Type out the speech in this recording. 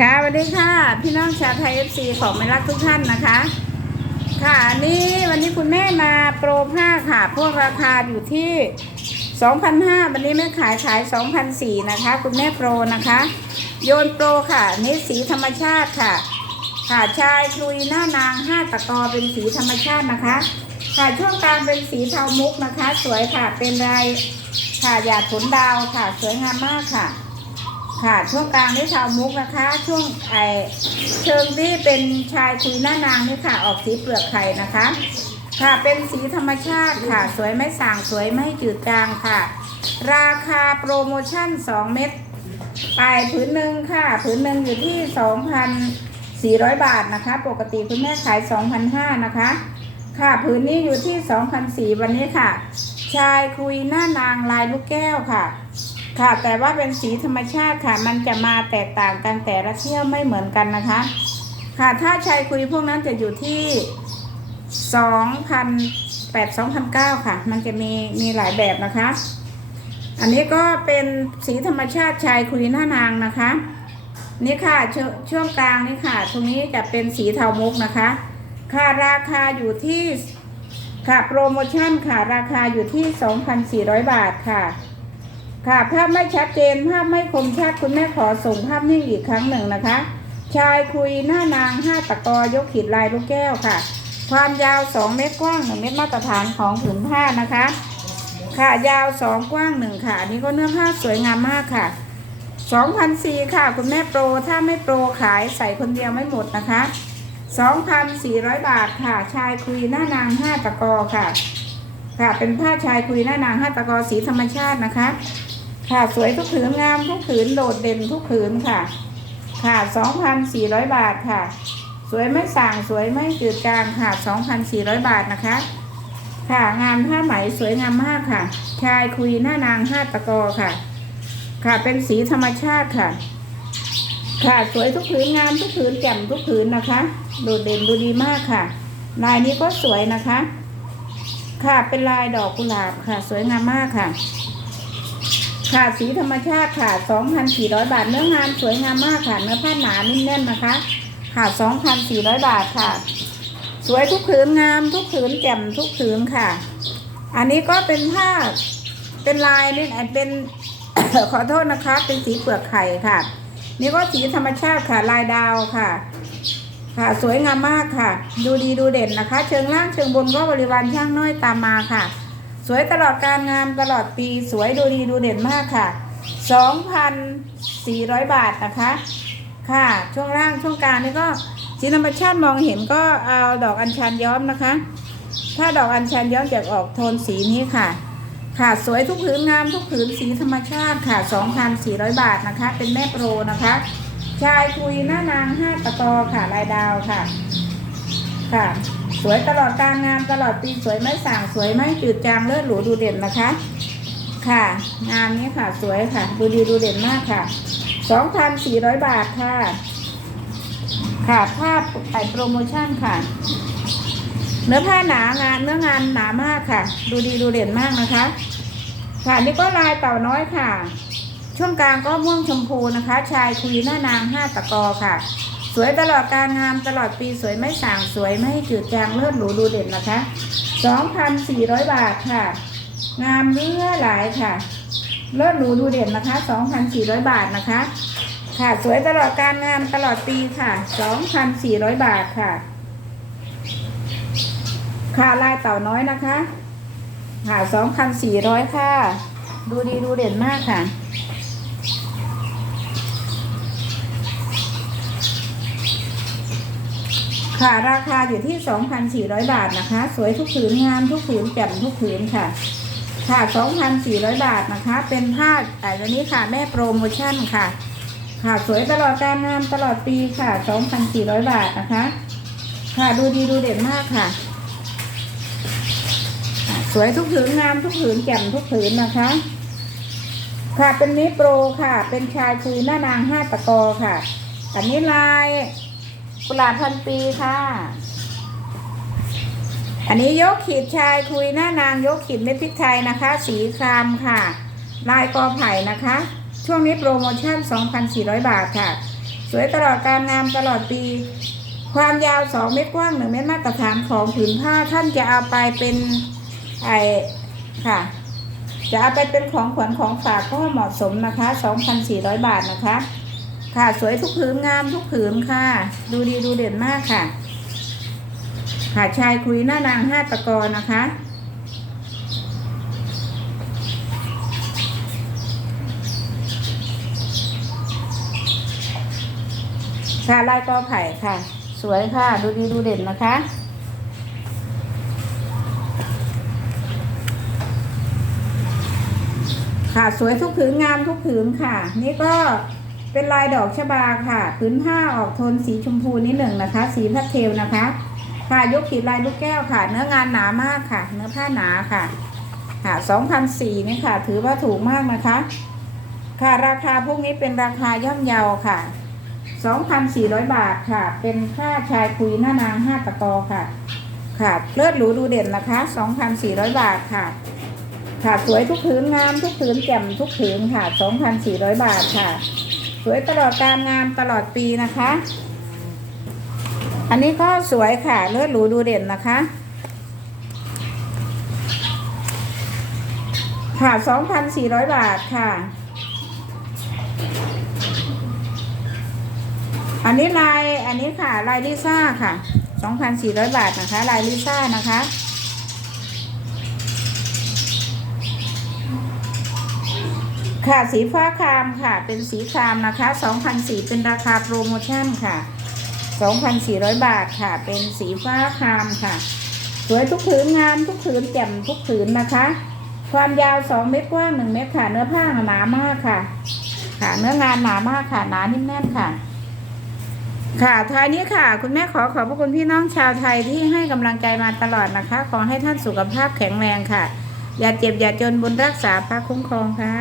ค่ะสวัสดีค่ะ พี่น้องชาวไทยเอฟซีของไม่รักทุกท่านนะคะ ค่ะอันนี้วันนี้คุณแม่มาโปรผ้าค่ะ พวกราคาอยู่ที่2,500วันนี้แม่ขายขาย2,400นะคะ คุณแม่โปรนะคะ โยนโปรค่ะนี่สีธรรมชาติค่ะ ค่ะชายคลุยหน้านางห้าตะกอเป็นสีธรรมชาตินะคะ ค่ะช่วงกลางเป็นสีเทามุกนะคะ สวยค่ะเป็นลายค่ะหยาดฝนดาวค่ะ สวยงามมากค่ะ ค่ะช่วงกลางนี่ชาวมุกนะคะ ช่วงไอเชิงที่เป็นชายคุยหน้านางนี่ค่ะ ออกสีเปลือกไข่นะคะ ค่ะเป็นสีธรรมชาติค่ะ สวยไม่สางสวยไม่จืดจางค่ะ ราคาโปรโมชั่น 2 เม็ดไปผืนหนึ่งค่ะผืนหนึ่งอยู่ที่ 2,400 บาทนะคะ ปกติคุณแม่ขาย 2,500นะคะ ค่ะผืนนี้อยู่ที่ 2,400วันนี้ค่ะ ชายคุยหน้านางลายลูกแก้วค่ะ ค่ะ แต่ว่าเป็นสีธรรมชาติค่ะ มันจะมาแตกต่างกันแต่ละเที่ยวไม่เหมือนกันนะคะ ค่ะ ถ้าชายคุยพวกนั้นจะอยู่ที่สองพันแปดสองพันเก้าค่ะ มันจะมีมีหลายแบบนะคะ อันนี้ก็เป็นสีธรรมชาติชายคุยหน้านางนะคะ นี่ค่ะชช่วงกลางนี่ค่ะ ตรงนี้จะเป็นสีเทามุกนะคะ ค่ะราคาอยู่ที่ค่ะโปรโมชั่นค่ะ ราคาอยู่ที่ 2,400 บาทค่ะ ค่ะภาพไม่ชัดเจนภาพไม่คมชัดคุณแม่ขอส่งภาพนิ่งอีกครั้งหนึ่งนะคะ ชายคุยหน้านางห้าตะกอยกขีดลายลูกแก้วค่ะ ความยาว 2 เมตรกว้าง 1 เมตรมาตรฐานของผืนผ้านะคะ ค่ะยาว 2 กว้าง 1 ค่ะ อันนี้ก็เนื้อผ้าสวยงามมากค่ะ2,004ค่ะ คุณแม่โปรถ้าไม่โปรขายใส่คนเดียวไม่หมดนะคะ 2,400 บาทค่ะ ชายคุยหน้านางห้าตะกอค่ะ ค่ะเป็นผ้าชายคุยหน้านางห้าตะกอสีธรรมชาตินะคะ ค่ะสวยทุกผืนงามทุกผืนโดดเด่นทุกผืนค่ะ ค่ะ2,400บาทค่ะ สวยไม่สั่งสวยไม่จืดจางค่ะ2,400บาทนะคะ ค่ะงานผ้าไหมสวยงามมากค่ะ ชายคุยหน้านางห้าตะกอค่ะ ค่ะเป็นสีธรรมชาติค่ะ ค่ะสวยทุกผืนงามทุกผืนแจ่มทุกผืนนะคะ โดดเด่นดูดีมากค่ะลายนี้ก็สวยนะคะ ค่ะเป็นลายดอกกุหลาบค่ะ สวยงามมากค่ะ ค่ะสีธรรมชาติค่ะ 2,400 บาท เนื้องานสวยงามมากค่ะ เนื้อผ้าหนานิ่มแน่นนะคะ ค่ะ 2,400 บาทค่ะ สวยทุกผืนงามทุกผืนแจ่มทุกผืนค่ะ อันนี้ก็เป็นผ้าเป็นลายนี่เป็นขอโทษนะคะ เป็นสีเปลือกไข่ค่ะ นี่ก็สีธรรมชาติค่ะลายดาวค่ะ ค่ะสวยงามมากค่ะ ดูดีดูเด่นนะคะ เชิงล่างเชิงบนก็บริวารช่างน้อยตามมาค่ะ สวยตลอดการงานตลอดปีสวยดูดีดูเด่นมากค่ะ 2,400 บาทนะคะ ค่ะ ช่วงล่างช่วงกลางนี่ก็สีธรรมชาติมองเห็นก็เอาดอกอัญชันย้อมนะคะ ถ้าดอกอัญชันย้อมจะออกโทนสีนี้ค่ะ ค่ะสวยทุกผืนงามทุกผืนสีธรรมชาติค่ะ 2,400 บาทนะคะ เป็นแม่โปรนะคะ ชายคุยหน้านางห้าตะกอค่ะลายดาวค่ะ ค่ะ สวยตลอดการงานตลอดปีสวยไม่ส่างสวยไม่จืดจางเลิศหรูดูเด่นนะคะ ค่ะ งานนี้ค่ะสวยค่ะ ดูดีดูเด่นมากค่ะ2,400บาทค่ะ ค่ะภาพไอโปรโมชั่นค่ะ เนื้อผ้าหนางานเนื้องานหนามากค่ะ ดูดีดูเด่นมากนะคะ ค่ะนี่ก็ลายเต่าน้อยค่ะ ช่วงกลางก็ม่วงชมพูนะคะ ชายคุยหน้านางห้าตะกอค่ะ สวยตลอดการงามตลอดปีสวยไม่ส่างสวยไม่จืดจางเลิศหรูดูเด่นนะคะ 2,400 บาทค่ะ งามเลื่อหลายค่ะ เลิศหรูดูเด่นนะคะ 2,400 บาทนะคะ ค่ะสวยตลอดการงานตลอดปีค่ะ 2,400 บาทค่ะ ค่ะลายเต่าน้อยนะคะ ค่ะ 2,400 ค่ะ ดูดีดูเด่นมากค่ะ ค่ะราคาอยู่ที่ 2,400 บาทนะคะ สวยทุกผืนงามทุกผืนแจ่มทุกผืนค่ะ ค่ะ 2,400 บาทนะคะ เป็นผ้าแต่ตัวนี้ค่ะแม่โปรโมชั่นค่ะ ค่ะสวยตลอดการงามตลอดปีค่ะ 2,400 บาทนะคะ ค่ะดูดีดูเด่นมากค่ะ สวยทุกผืนงามทุกผืนแจ่มทุกผืนนะคะค่ะเป็นนี้โปรค่ะ เป็นชายคุยหน้านางห้าตะกอค่ะ อันนี้ลาย กุหลาบพันปีค่ะ อันนี้ยกขีดชายคุยหน้านางยกขีดเม็ดพริกไทยนะคะ สีครามค่ะ ลายกอไผ่นะคะ ช่วงนี้โปรโมชั่น 2,400 บาทค่ะ สวยตลอดการงามตลอดปี ความยาว 2 เมตรกว้าง 1 เมตรมาตรฐานของผืนผ้าท่านจะเอาไปเป็นไอค่ะจะเอาไปเป็นของขวัญของฝากก็เหมาะสมนะคะ 2,400 บาทนะคะ ค่ะสวยทุกผืนงามทุกผืนค่ะ ดูดีดูเด่นมากค่ะ ค่ะชายคุยหน้านางห้าตะกอนะคะ ค่ะลายกอไผ่ค่ะ สวยค่ะ ดูดีดูเด่นนะคะค่ะสวยทุกผืนงามทุกผืนค่ะ นี่ก็ เป็นลายดอกชบาค่ะผืนผ้าออกโทนสีชมพูนิดหนึ่งนะคะ สีพัสเทลนะคะ ค่ะยกขีดลายลูกแก้วค่ะ เนื้องานหนามากค่ะ เนื้อผ้าหนาค่ะ ค่ะสองพันสี่นี่ค่ะ ถือว่าถูกมากนะคะ ค่ะราคาพวกนี้เป็นราคาย่อมเยาค่ะสองพันสี่ร้อยบาทค่ะ เป็นค่าชายคุยหน้านางห้าตะกอค่ะ ค่ะเลือดหรูดูเด่นนะคะสองพันสี่ร้อยบาทค่ะค่ะสวยทุกผืนงามทุกผืนแจ่มทุกผืนค่ะ 2,400 บาทค่ะ สวยตลอดการงามตลอดปีนะคะ อันนี้ก็สวยค่ะเลือดหรูดูเด่นนะคะ ค่ะ 2,400 บาทค่ะ อันนี้ลายอันนี้ค่ะลายลิซ่าค่ะ 2,400 บาทนะคะลายลิซ่านะคะ ค่ะสีฟ้าครามค่ะ เป็นสีครามนะคะ2,004เป็นราคาโปรโมชั่นค่ะ 2,400 บาทค่ะ เป็นสีฟ้าครามค่ะ สวยทุกผืนงามทุกผืนแจ่มทุกผืนนะคะ ความยาว 2 เมตรกว้าง 1 เมตรค่ะ เนื้อผ้าหนามากค่ะ ค่ะ เนื้องานหนามากค่ะ หนานิ่มแน่นค่ะ ค่ะท้ายนี้ค่ะ คุณแม่ขอขอบพระคุณพี่น้องชาวไทยที่ให้กำลังใจมาตลอดนะคะ ขอให้ท่านสุขภาพแข็งแรงค่ะ อย่าเจ็บอย่าจนบุญรักษาพระคุ้มครองค่ะ